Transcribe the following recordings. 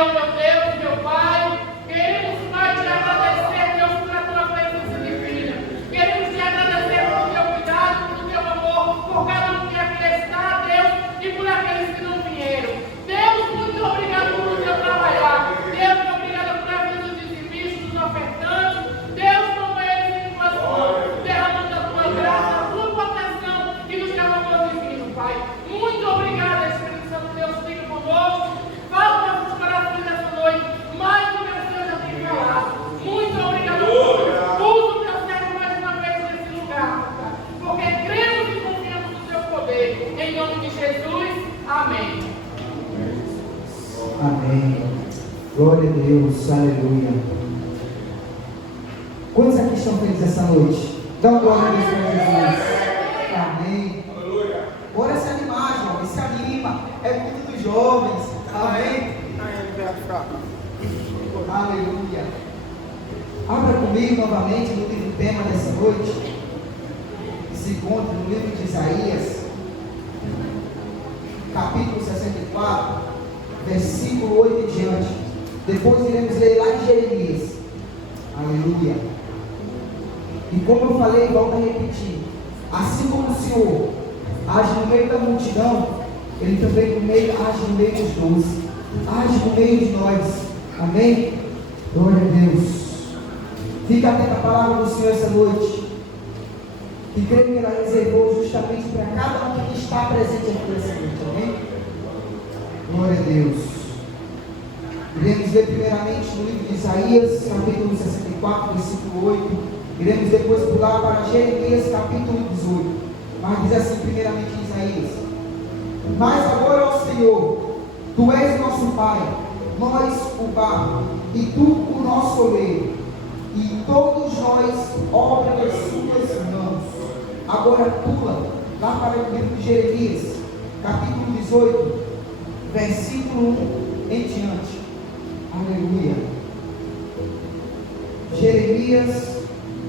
Senhor, meu Deus, meu Pai, queremos, Pai, te agradecer, Deus, pela tua presença divina. Queremos te agradecer pelo teu cuidado, pelo teu amor, por cada um que aqui está, Deus, e por aqueles que não vieram. Deus, muito obrigado por o teu trabalhar. Deus, obrigado por a vida dos dizimistas, dos ofertantes. Deus, como eles em tuas mãos, derramando a tua graça, a tua proteção e nos derramando divino, Pai. Muito obrigado, Espírito Santo, Deus, fica conosco. Fala nos corações dessa noite, mais do que o Senhor já tem falado. Muito obrigado, Senhor. Usa o teu servo mais uma vez nesse lugar, Pai, porque cremos e confiamos no teu poder. Em nome de Jesus, amém. Amém. Glória a Deus, aleluia. Quantos aqui estão felizes essa noite? Dá uma glória a Deus para Jesus. Amém. Aleluia. Bora se animar, jovem, se anima. É culto dos jovens. Amém. Aleluia. Abra comigo novamente no livro tema dessa noite. Que se encontra no livro de Isaías, capítulo 64, versículo 8 em diante. Depois iremos ler lá em Jeremias. Aleluia. E como eu falei, volto a repetir. Assim como o Senhor age no meio da multidão, Ele também age no meio dos doces. Age no meio de nós. Amém? Glória a Deus. Fica atento à palavra do Senhor essa noite. E creio que ela reservou justamente para cada um que está presente aqui essa noite. Amém? Glória a Deus. Iremos ler primeiramente no livro de Isaías, capítulo 64, versículo 8. Iremos depois pular para Jeremias, capítulo 18. Mas diz assim, primeiramente em Isaías: Mas agora, ó Senhor, Tu és o nosso Pai, nós o barro, e Tu o nosso oleiro, e todos nós obra das Suas mãos. Agora pula lá para o livro de Jeremias, capítulo 18, versículo 1 em diante. Aleluia. Jeremias,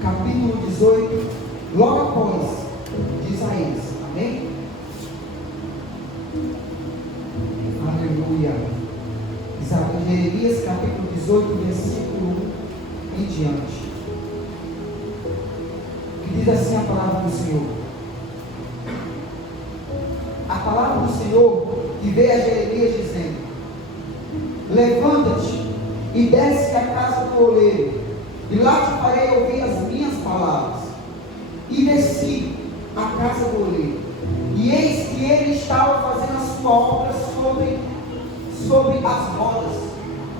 capítulo 18, logo após de Isaías. Amém? Aleluia. Jeremias, capítulo 18, versículo 1 em diante. Que diz assim a palavra do Senhor. A palavra do Senhor que veio a Jeremias dizendo: Levanta-te e desce à casa do oleiro, e lá te farei ouvir as minhas palavras. E desci à casa do oleiro, e eis que ele estava fazendo a sua obra sobre as rodas,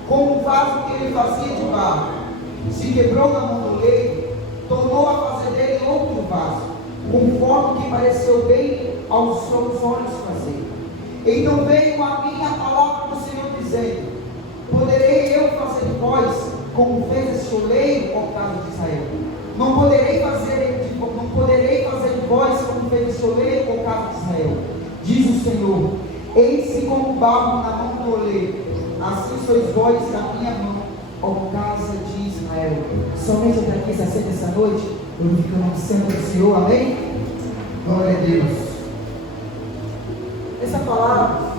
como o vaso que ele fazia de barro. Se quebrou na mão do oleiro, tornou a fazer dele outro vaso, conforme que pareceu bem aos seus olhos fazer. Então veio a mim a palavra do Senhor dizendo: Poderei eu fazer de vós como fez esse oleiro, ó casa de Israel? Não poderei fazer de vós como fez esse oleiro, ó casa de Israel? Diz o Senhor: Eis-se como barro na mão do oleiro, assim sois vós na minha mão, ó casa de Israel. Somente até aqui se aceita essa noite, glorificando o santo do Senhor. Amém? Glória a Deus. Essa palavra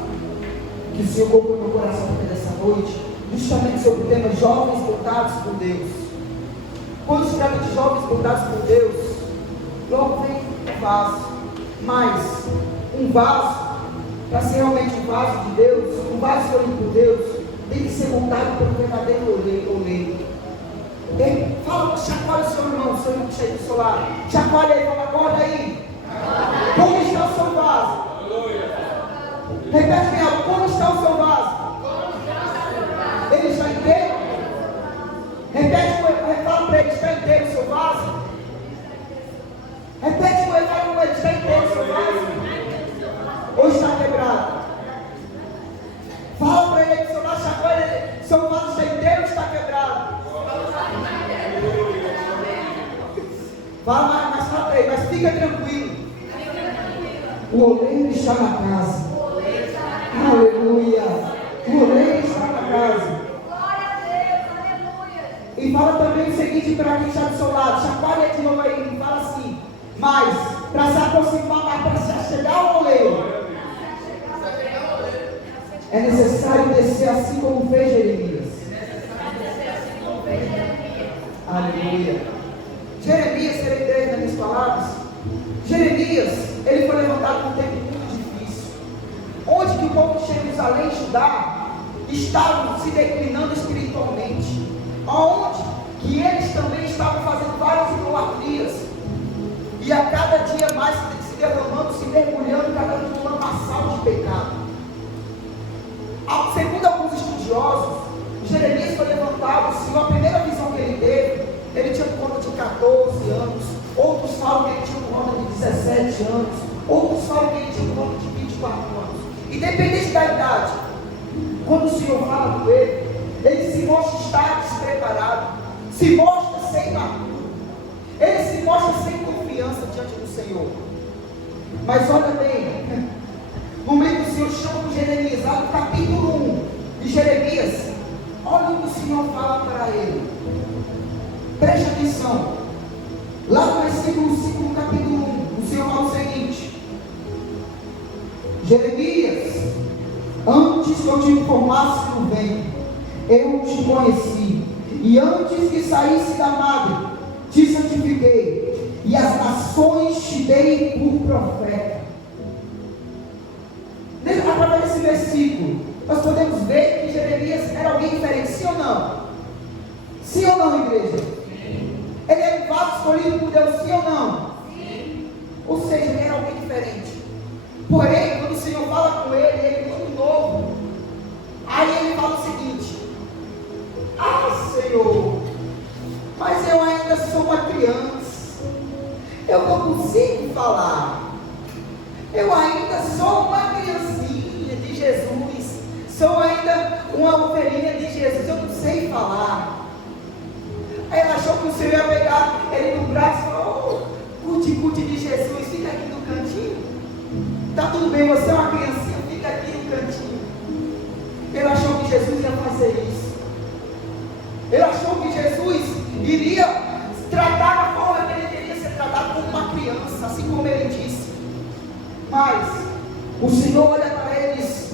que o Senhor colocou no meu coração nessa noite, justamente sobre o tema jovens voltados por Deus. Quando se trata de jovens voltados por Deus, logo vem um vaso. Mas um vaso, para ser realmente um vaso de Deus, um vaso escolhido por Deus, tem que ser montado pelo verdadeiro oleiro. Fala, chacoalha o seu irmão que chega do seu lado. Chacoalha aí, fala: acorda aí. Como está o seu vaso? Repete bem alto: como está o seu vaso? Ele está inteiro? Repete, fala para ele: está inteiro o seu vaso? Repete com ele, fala com ele: está inteiro o seu vaso? Ou está quebrado? Fala para ele: seu vaso, chacoalha ele: seu vaso está inteiro ou está quebrado? Fala mais para ele, mas fica tranquilo. O oleiro está na casa. Aleluia. O oleiro está na casa. Glória a Deus, aleluia. E fala também o seguinte para quem está do seu lado: chacoalha de novo aí, e fala assim: mas para se aproximar, mais para se chegar ao oleiro, É necessário descer assim como fez Jeremias. Aleluia. Jeremias, serei breve nas minhas palavras. Jeremias, ele foi levantado num tempo muito difícil, onde que o povo de Jerusalém e Judá estavam se declinando espiritualmente, onde que eles também estavam fazendo várias idolatrias, e a cada dia mais se derramando, se mergulhando cada vez num lamaçal de pecado. Segundo alguns estudiosos, Jeremias foi levantado, Senhor, a primeira visão que ele teve, ele tinha por volta de 14 anos, outros falam que ele tinha por volta de 17 anos, outros falam que ele tinha por volta de 24 anos. Independente da idade, quando o Senhor fala com ele se mostra estar despreparado, se mostra sem imaturo, ele se mostra sem confiança diante do Senhor. Mas olha bem, no momento que o Senhor chama o Jeremias, lá no capítulo 1 de Jeremias, olha o que o Senhor fala para ele. Preste atenção. Lá no versículo 5 do capítulo 1, o Senhor fala o seguinte: Jeremias, antes que eu te formasse no ventre, eu te conheci, e antes que saísse da madre, te santifiquei, e as nações te dei por profeta. Através desse versículo, nós podemos ver que Jeremias era alguém diferente, sim ou não? Sim ou não, igreja? Sim. Ele era um vaso escolhido por Deus, sim ou não? Sim. Ou seja, ele era alguém diferente. Porém, quando o Senhor fala com ele é muito novo. Aí ele fala o seguinte: ah, Senhor, mas eu ainda sou uma criança, eu não consigo falar, eu ainda sou uma criancinha de Jesus, sou ainda uma ovelhinha de Jesus, eu não sei falar. Aí ela achou que o Senhor ia pegar ele no braço e falou: oh, curte de Jesus, fica aqui no cantinho. Está tudo bem, você é uma criancinha, fica aqui no cantinho. Ele achou que Jesus ia fazer isso. Ele achou que Jesus iria tratar da forma que ele queria ser tratado, como uma criança, assim como ele disse. Mas o Senhor olha para ele e diz: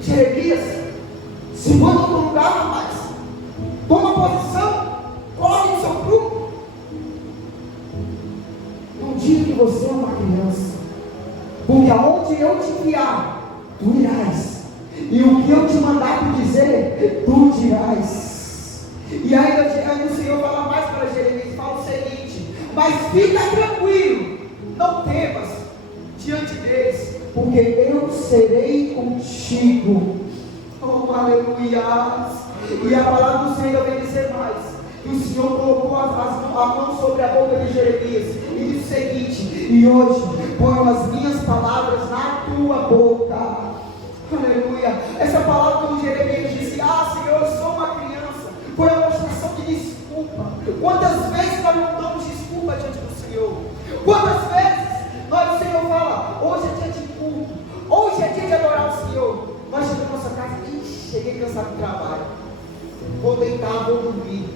Jeremias, se manda para um lugar, rapaz, toma posição, corre no seu grupo. Não diga que você é uma criança, porque aonde eu te enviar, tu irás, e o que eu te mandar por dizer, tu dirás. E ainda o Senhor fala mais para Jeremias, fala o seguinte: mas fica tranquilo, não temas diante deles, porque eu serei contigo. Oh, aleluia. E a palavra do Senhor vem dizer mais, que o Senhor colocou a mão sobre a boca de Jeremias e disse o seguinte: e hoje ponho as minhas palavras na tua boca. Aleluia. Essa palavra que Jeremias disse: ah, Senhor, eu sou uma criança, foi uma demonstração de desculpa. Quantas vezes nós não damos desculpa diante do Senhor? Quantas vezes o Senhor fala: hoje é dia de culto, hoje é dia de adorar o Senhor. Nós chegamos na nossa casa: ixi, cheguei cansado do trabalho, vou deitar, vou dormir.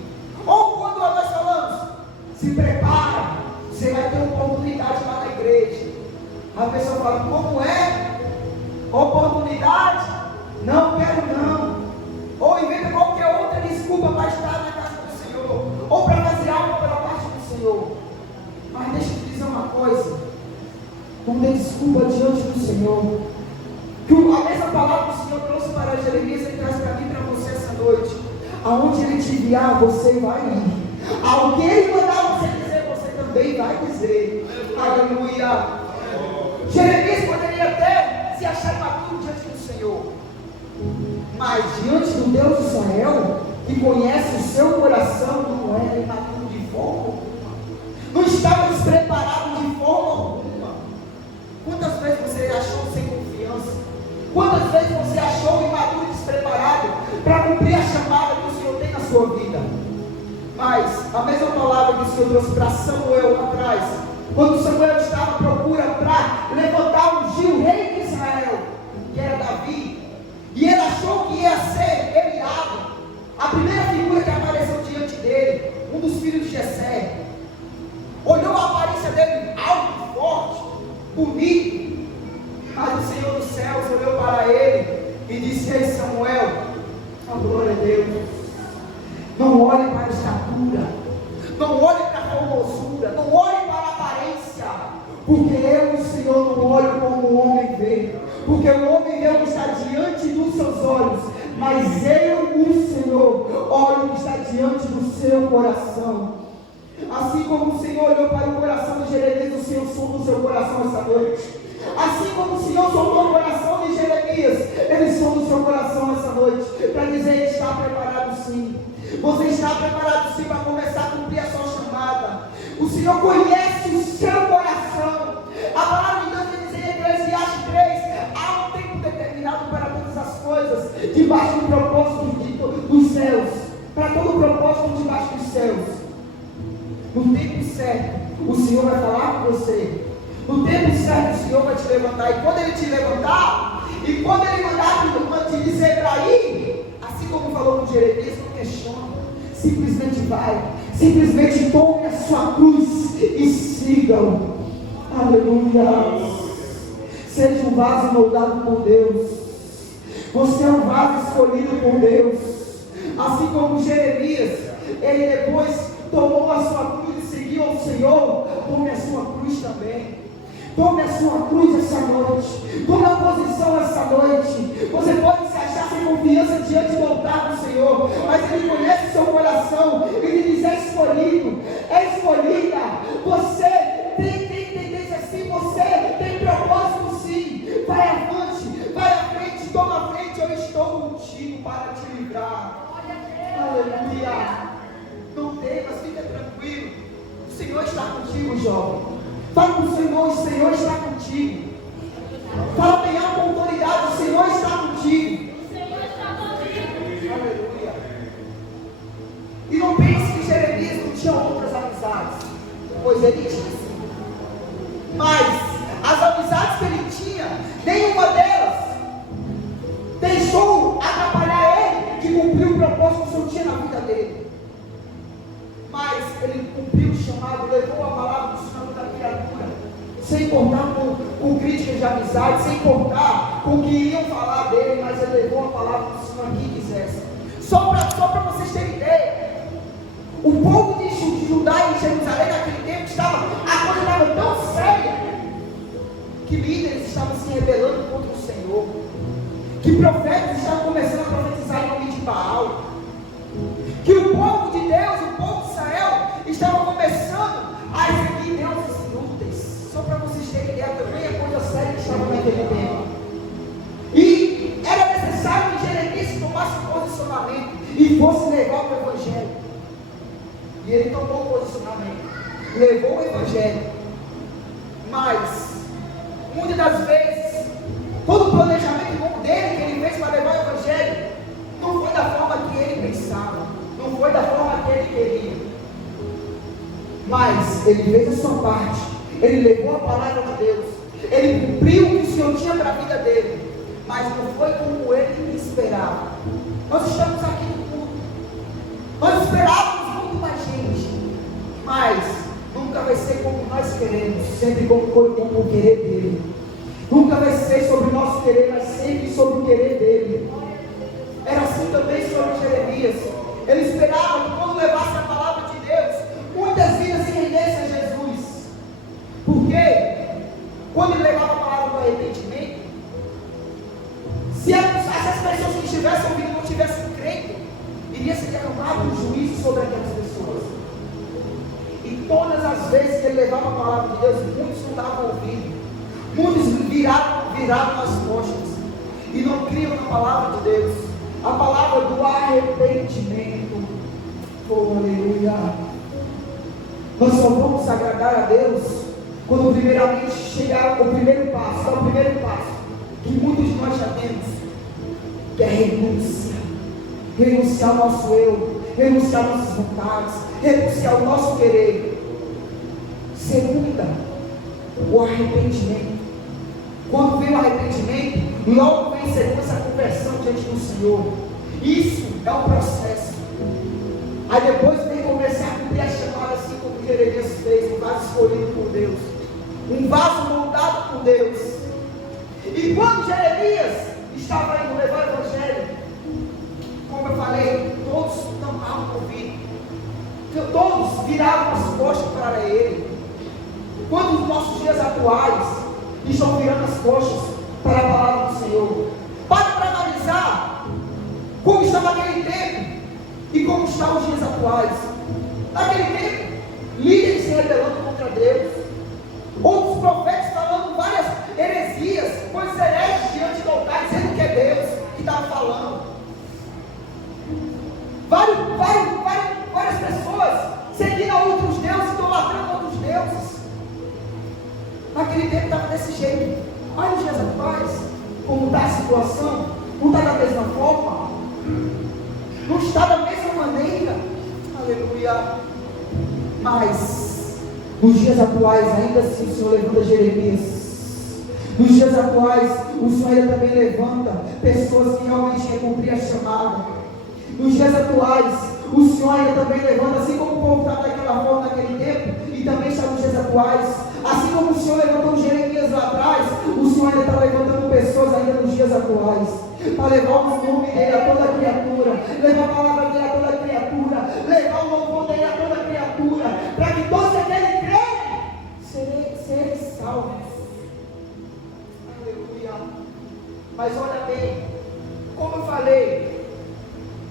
Ou quando nós falamos: se prepara, você vai ter uma oportunidade lá na igreja. A pessoa fala: como é? Oportunidade? Não quero não. Ou inventa qualquer outra desculpa para estar na casa do Senhor, ou para fazer algo pela parte do Senhor. Mas deixa eu te dizer uma coisa: não dê desculpa diante do Senhor. Que a mesma palavra que o Senhor trouxe para Jeremias, ele traz para mim e para você essa noite. Aonde ele te enviar, você vai ir. Ao que ele mandar você dizer, você também vai dizer. Aleluia. Jeremias poderia até se achar imaturo diante do Senhor, mas diante do Deus de Israel, que conhece o seu coração, não era imaturo de forma alguma, não estava despreparado de forma alguma. Quantas vezes você achou sem confiança? Quantas vezes você achou imaturo e despreparado para cumprir a chamada que o Senhor tem na sua vida? Mas a mesma palavra que o Senhor trouxe para Samuel lá atrás, quando Samuel estava à procura para levantar, ungir o rei de Israel, que era Davi, e ele achou que ia ser Eliabe, a primeira figura que apareceu diante dele, um dos filhos de Jessé, olhou a aparência dele alto, forte, bonito, mas o Senhor dos céus olhou para ele e disse: Porque eu, o Senhor, não olho como o homem vê. Porque o homem vê o que está diante dos seus olhos. Mas eu, o Senhor, olho o que está diante do seu coração. Assim como o Senhor olhou para o coração de Jeremias, o Senhor sonda o seu coração essa noite. Assim como o Senhor sondou o coração de Jeremias, Ele sonda o seu coração essa noite, para dizer: Ele está preparado sim. Você está preparado sim para começar a cumprir a sua chamada. O Senhor conhece o seu coração. A palavra de Deus diz em Eclesiastes 3: há um tempo determinado para todas as coisas, debaixo do propósito dos céus. Para todo o propósito debaixo dos céus. No tempo certo, o Senhor vai falar com você. No tempo certo, o Senhor vai te levantar. E quando Ele te levantar, e quando Ele mandar te dizer para ir, assim como falou com Jeremias, não questiona. Simplesmente vai. Simplesmente tome a sua cruz e siga-o. Aleluia. Seja um vaso moldado por Deus. Você é um vaso escolhido por Deus. Assim como Jeremias, ele depois tomou a sua cruz e seguiu ao Senhor. Tome a sua cruz também. Tome a sua cruz essa noite. Tome a posição essa noite. Você pode se achar sem confiança diante do altar do Senhor, mas Ele conhece o seu coração. Ele diz: é escolhido, é escolhida. Você tem tendência sim, você tem propósito sim. Vai avante, vai à frente, toma a frente. Eu estou contigo para te livrar. Aleluia. Não temas, fica tranquilo. O Senhor está contigo, jovem. Fala com o Senhor está contigo. Fala bem alto com autoridade: o Senhor está contigo. O Senhor está contigo. Aleluia. E não pense que Jeremias não tinha outras amizades, pois ele tinha sim. Mas as amizades que ele tinha, nenhuma delas deixou atrapalhar ele de cumprir o propósito que o Senhor tinha na vida dele. Mas ele cumpriu o chamado, levou a palavra do Senhor da criatura, sem importar com críticas de amizade, sem importar com o que iriam falar dele, mas ele levou a palavra do Senhor a quem quisesse. Só para vocês terem ideia, o povo de Judá e Jerusalém naquele tempo a coisa estava tão séria, que líderes estavam se rebelando contra o Senhor, que profetas estavam começando a profetizar em nome de Baal, que o povo de Deus, o povo de Israel, estava começando a seguir deuses inúteis. Só para vocês terem ideia, também a coisa séria que estava naquele tempo. E era necessário que Jeremias tomasse um posicionamento e fosse levar o Evangelho. E ele tomou o posicionamento, levou o Evangelho. Mas, muitas das vezes, todo o planejamento dele que ele fez para levar o Evangelho, não foi da forma que ele pensava, não foi da forma que ele queria. Mas ele fez a sua parte, ele levou a palavra de Deus, ele cumpriu o que o Senhor tinha para a vida dele, mas não foi como ele esperava. Nós estamos aqui no culto, nós esperávamos muito mais gente, mas nunca vai ser como nós queremos, sempre como o querer dele. Nunca vai ser sobre o nosso querer, mas sempre sobre o querer dele. Era assim também sobre Jeremias. Ele esperava que quando levasse a palavra de Deus, muitas vidas se rendessem a Jesus. Porque quando ele levava a palavra do arrependimento, se essas pessoas que estivessem ouvindo não tivessem credo, iria ser derramado um juízo sobre aquelas pessoas. E todas as vezes que ele levava a palavra de Deus, muitos não davam ouvido, muitos viraram as costas e não criam na palavra de Deus, a palavra do arrependimento. Oh, aleluia. Nós só vamos agradar a Deus quando primeiramente chegar o primeiro passo. É o primeiro passo que muitos de nós já temos, que é renúncia. Renunciar ao nosso eu, renunciar às nossas vontades, renunciar ao nosso querer. Segunda, o arrependimento. Quando vem o arrependimento, logo vem em sequência a conversão diante do Senhor. Isso é um processo. Aí depois vem começar a cumprir a chamada, assim como Jeremias fez, um vaso escolhido por Deus, um vaso moldado por Deus. E quando Jeremias estava indo levar o Evangelho, como eu falei, todos não davam ouvido, todos viravam as costas para ele. Quando os nossos dias atuais estão virando as costas para a palavra do Senhor. Para analisar como estava aquele tempo e como estão os dias atuais. Naquele tempo, líderes se rebelando contra Deus, outros profetas falando várias heresias, coisas hereges diante do altar, dizendo que é Deus que estava falando. Várias pessoas seguindo a outros deuses, idolatrando outros deuses. Naquele tempo estava desse jeito. Mas nos dias atuais, como está a situação, não está da mesma forma, não está da mesma maneira. Aleluia. Mas nos dias atuais, ainda assim, o Senhor levanta Jeremias. Nos dias atuais, o Senhor ainda também levanta pessoas que realmente querem cumprir a chamada. Nos dias atuais, o Senhor ainda também levanta, assim como o povo estava daquela forma naquele tempo, e também está nos dias atuais. Assim como o Senhor levantou Jeremias lá atrás, o Senhor ainda está levantando pessoas ainda nos dias atuais, para levar o nome dele a toda criatura, levar a palavra dele a toda criatura, levar o louvor dele a toda criatura, para que todos aqueles crerem serem salvos. Aleluia. Mas olha bem, como eu falei,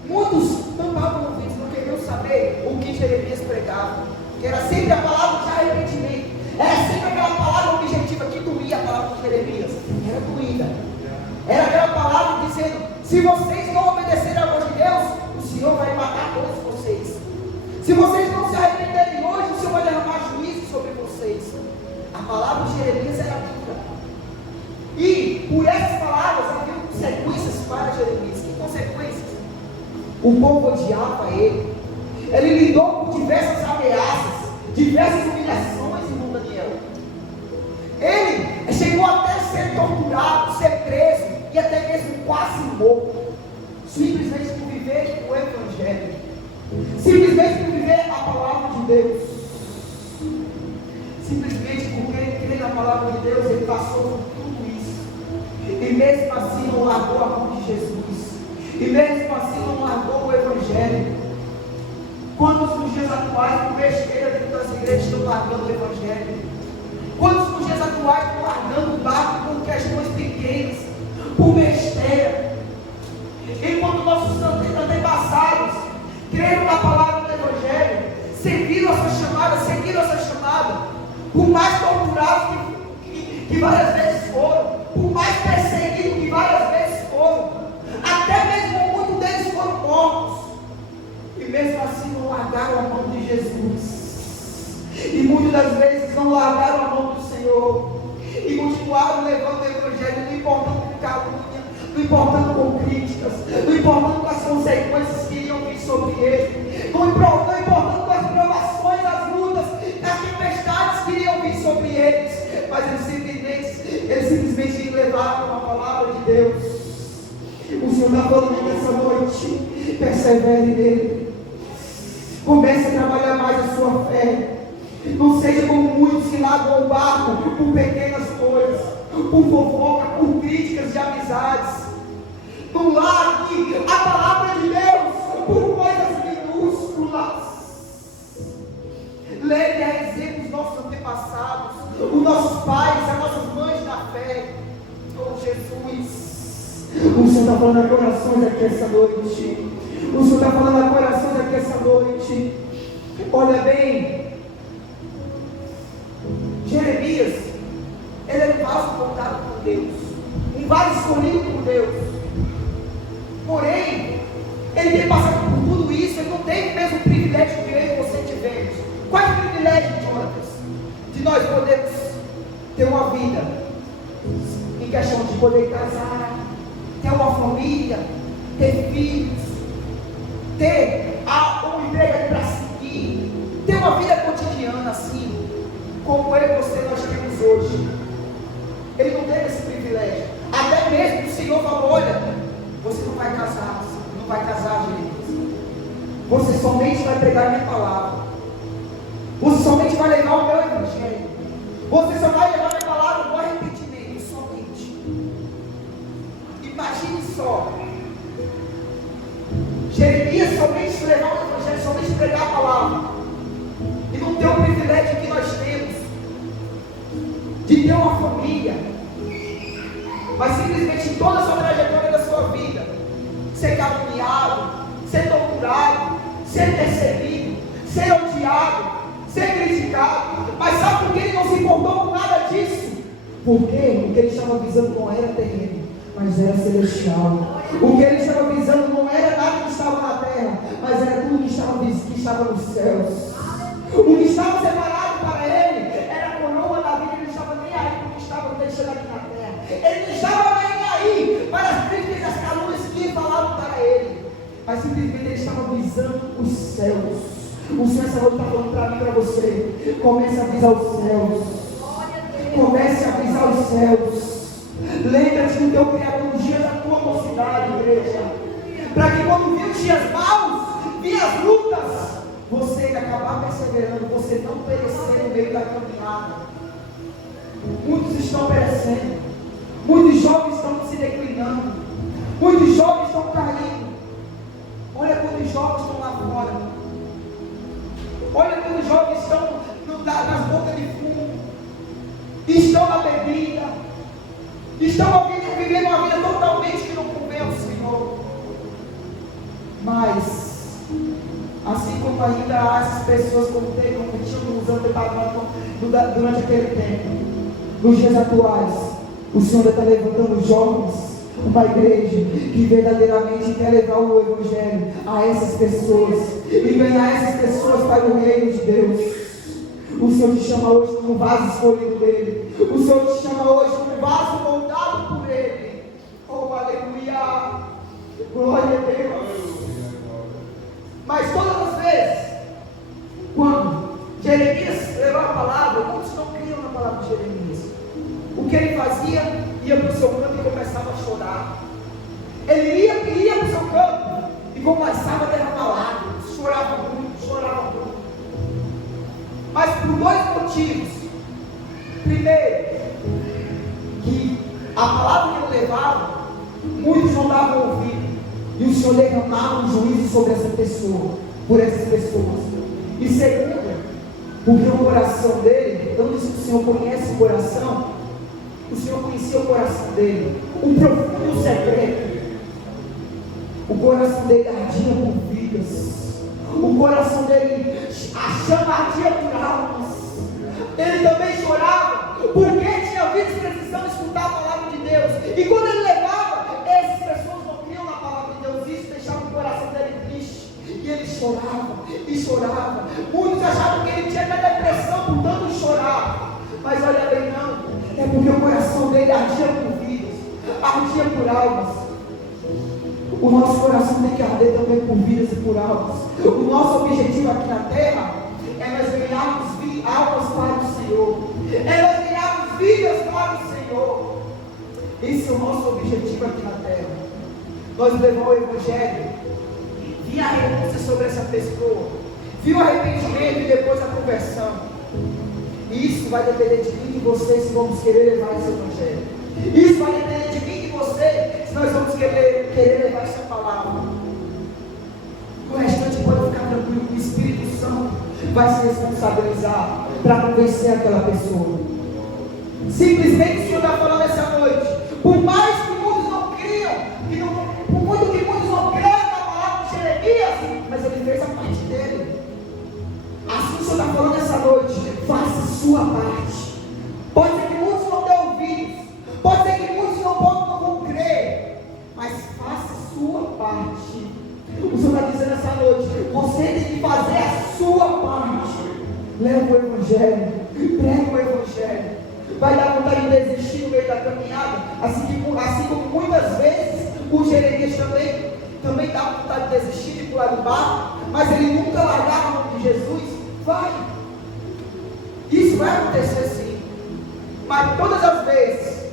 muitos não estavam ouvindo, não queriam saber o que Jeremias pregava, que era sempre a palavra de arrependimento, era sempre aquela palavra objetiva que doía a palavra de Jeremias, era doída, era aquela palavra dizendo: se vocês não obedecerem à voz de Deus, o Senhor vai matar todos vocês, se vocês não se arrependerem hoje, o Senhor vai derramar juízo sobre vocês. A palavra de Jeremias era dura, e por essas palavras havia consequências para Jeremias. Que consequências? O povo odiava ele lidou com diversas ameaças, diversas humilhações, irmão Daniel. Ele chegou até a ser torturado, ser preso e até mesmo quase morto, simplesmente por viver o Evangelho, simplesmente por viver a palavra de Deus, simplesmente porque ele crê na palavra de Deus. Ele passou por tudo isso e mesmo assim não largou a mão de Jesus, e mesmo assim não largou o Evangelho. Quantos nos dias atuais, por besteira dentro das igrejas, estão largando o Evangelho? Quantos nos dias atuais estão largando o barco por questões pequenas, por besteira? Enquanto nossos antepassados creram na palavra do Evangelho, seguiram a sua chamada, por mais torturados que várias vezes foram, por mais perseguidos que várias vezes foram, até mesmo muitos deles foram mortos, e mesmo assim não largaram a mão de Jesus, e muitas das vezes não largaram a mão do Senhor, e continuaram levando o Evangelho, não importando com calúnia, não importando com críticas, não importando com as consequências que iriam vir sobre eles, não importando com as provações, as lutas, as tempestades que iriam vir sobre eles, mas eles simplesmente levaram a palavra de Deus. O Senhor está falando nessa noite: persevere nele, comece a trabalhar mais a sua fé. Não seja como muitos que largam o barco por pequenas coisas, por fofoca, por críticas de amizades. Não largue a palavra de Deus por coisas minúsculas. Leve a exemplo os nossos antepassados, os nossos pais, as nossas mães na fé. Oh Jesus, o Senhor está falando a corações aqui essa noite. O Senhor está falando a corações aqui essa noite. Olha bem, Jeremias, ele era um vaso voltado por Deus, um vaso escolhido por Deus. Porém, ele tem passado por tudo isso, ele não teve o mesmo privilégio que eu e você tivemos. Qual é o privilégio, Jonatas? De nós podermos ter uma vida em questão de poder casar, ter uma família, ter filhos, ter um emprego para seguir, ter uma vida cotidiana assim, como eu e você nós temos hoje. Ele não teve esse privilégio. Até mesmo o Senhor falou: olha, você não vai casar, Jeremias. Você somente vai pregar a minha palavra. Você somente vai levar o meu Evangelho. Você só vai levar a minha palavra no arrependimento, somente. Imagine só, Jeremias somente levar o Evangelho, somente pregar a palavra, e não ter o privilégio que nós temos deu uma família, mas simplesmente em toda a sua trajetória da sua vida, ser caluniado, ser torturado, ser perseguido, ser odiado, ser criticado. Mas sabe por que ele não se importou com nada disso? Por quê? O que ele estava visando não era terreno, mas era celestial. O que ele estava visando não era nada que estava na terra, mas era tudo que estava nos céus. O que estava separado para ele era a coroa da vida. Ele não estava nem aí para o que estava deixando aqui na terra. Ele não estava nem aí para as críticas e as calúnias que falavam para ele, mas simplesmente ele estava visando os céus. O Senhor essa noite está falando para mim e para você: comece a visar os céus. Comece a visar os céus. Lembra-te do teu Criador nos dias da tua mocidade, igreja, para que quando vir os dias maus, vir as lutas, você ainda acabar perseverando, você não perecer no meio da caminhada. Muitos estão perecendo, muitos jovens estão se declinando, muitos jovens estão caindo. Olha quantos jovens estão lá fora, olha quantos jovens estão nas bocas de fumo, estão na bebida, estão vivendo uma vida totalmente que não convém ao Senhor. Mas assim como ainda há essas pessoas como tinham nos anos durante aquele tempo, nos dias atuais, o Senhor está levantando jovens, uma igreja que verdadeiramente quer levar o Evangelho a essas pessoas e ganhar essas pessoas para o reino de Deus. O Senhor te chama hoje como vaso escolhido dele. O Senhor te chama hoje como vaso moldado por ele. Oh, aleluia! Glória a Deus! Mas todas as vezes, quando Jeremias levou a palavra, muitos não criam na palavra de Jeremias. O que ele fazia? Ia para o seu canto e começava a chorar. Ele ia para o seu canto e começava a derramar lágrimas. Chorava muito, chorava muito. Mas por dois motivos. Primeiro, que a palavra que ele levava, muitos não davam ouvido. E o Senhor derramava um juízo sobre essa pessoa, por essas pessoas. E segundo, porque o coração dele, então diz que o Senhor conhece o coração, o Senhor conhecia o coração dele, um profundo secreto. O coração dele ardia por vidas, o coração dele ardia por almas. Ele também chorava, porque tinha vidas precisando escutar a palavra de Deus. E quando ele levava, essas pessoas não criam na palavra de Deus. Isso deixava o coração dele triste. E ele chorava, e chorava. Muitos achavam que ele tinha até depressão por tanto chorar. Mas olha bem, não. É porque o coração dele ardia por vidas, ardia por almas. O nosso coração tem que arder também por vidas e por almas. O nosso objetivo aqui na terra é nós ganharmos almas para o Senhor, é nós ganharmos vidas para o Senhor. Esse é o nosso objetivo aqui na terra. Nós levamos o Evangelho, vir a renúncia sobre essa pessoa, vir o arrependimento e depois a conversão. Isso vai depender de mim e de você se vamos querer levar esse Evangelho. Isso vai depender de mim e de você se nós vamos querer levar essa palavra. O restante pode ficar tranquilo, o Espírito Santo vai se responsabilizar para convencer aquela pessoa. Simplesmente o Senhor está falando essa noite, por mais que muitos não criam, por muito que muitos não creem na palavra de Jeremias, mas ele fez a parte dele. Assim o Senhor está falando essa noite, faça a sua parte. Pode ser que muitos não dêem ouvidos, pode ser que muitos não vão crer, mas faça a sua parte. O Senhor está dizendo essa noite, você tem que fazer a sua parte. Leva o Evangelho, prega o Evangelho. Vai dar vontade de desistir no meio da caminhada, assim como muitas vezes o Jeremias também dá vontade de desistir de pular do barco, mas ele nunca largava o nome de Jesus. Vai, isso vai acontecer sim, mas todas as vezes,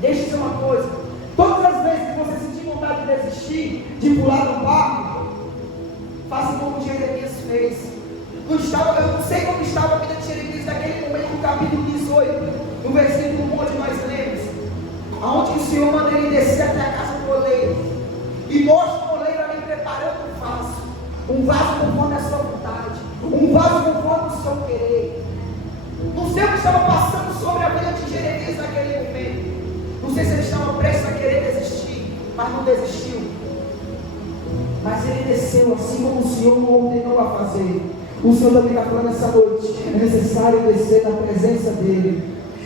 deixa eu dizer uma coisa, todas as vezes que você sentir vontade de desistir, de pular do barco, faça como Jeremias fez. Eu não sei como estava a vida de Jeremias naquele momento, no capítulo 18, no versículo 1, onde nós lemos, aonde o Senhor manda ele descer até a casa do oleiro, e mostra o oleiro ali preparando um vaso conforme a sua vontade, um vaso conforme o seu querer. Não sei o que estava passando sobre a vida de Jeremias mas não desistiu. Mas ele desceu, assim como o Senhor o ordenou a fazer. O Senhor também está falando essa noite. É necessário descer na presença dEle.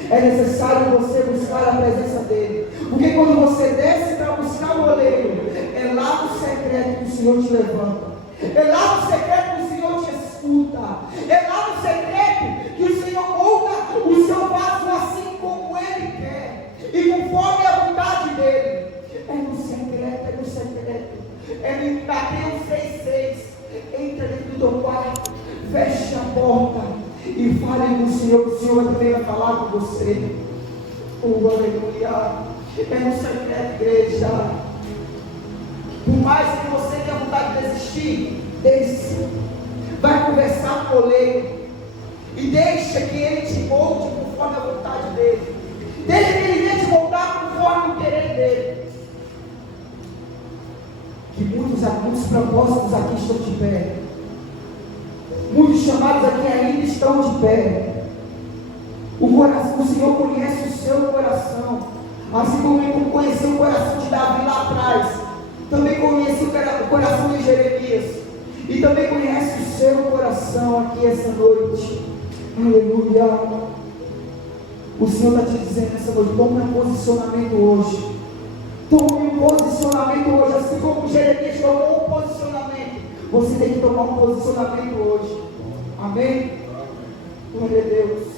É necessário você buscar a presença dEle. Porque quando você desce para buscar o oleiro, é lá no secreto que o Senhor te levanta. É lá no secreto que o Senhor te escuta. É lá no secreto que o Senhor molda o seu vaso assim como Ele quer. E conforme a vontade dEle. É no secreto, é no secreto. É no Mateus 6,6. Entra dentro do teu quarto, feche a porta e fale com o Senhor. O Senhor também vai falar com você. Oh, aleluia. É no secreto, igreja. Por mais que você tenha vontade de desistir, desce. Vai conversar com o oleiro e deixa que ele te molde conforme a vontade dele. Deixa que ele venha te moldar conforme o querer dele. Que muitos propósitos aqui estão de pé. Muitos chamados aqui ainda estão de pé. O Senhor conhece o seu coração. Assim como Ele conheceu o coração de Davi lá atrás, também conhece o coração de Jeremias. E também conhece o seu coração aqui essa noite. Aleluia. O Senhor está te dizendo essa noite: tome um posicionamento hoje. Tome um posicionamento hoje. Assim como Jeremias tomou um posicionamento, você tem que tomar um posicionamento hoje. Amém? Glória a Deus.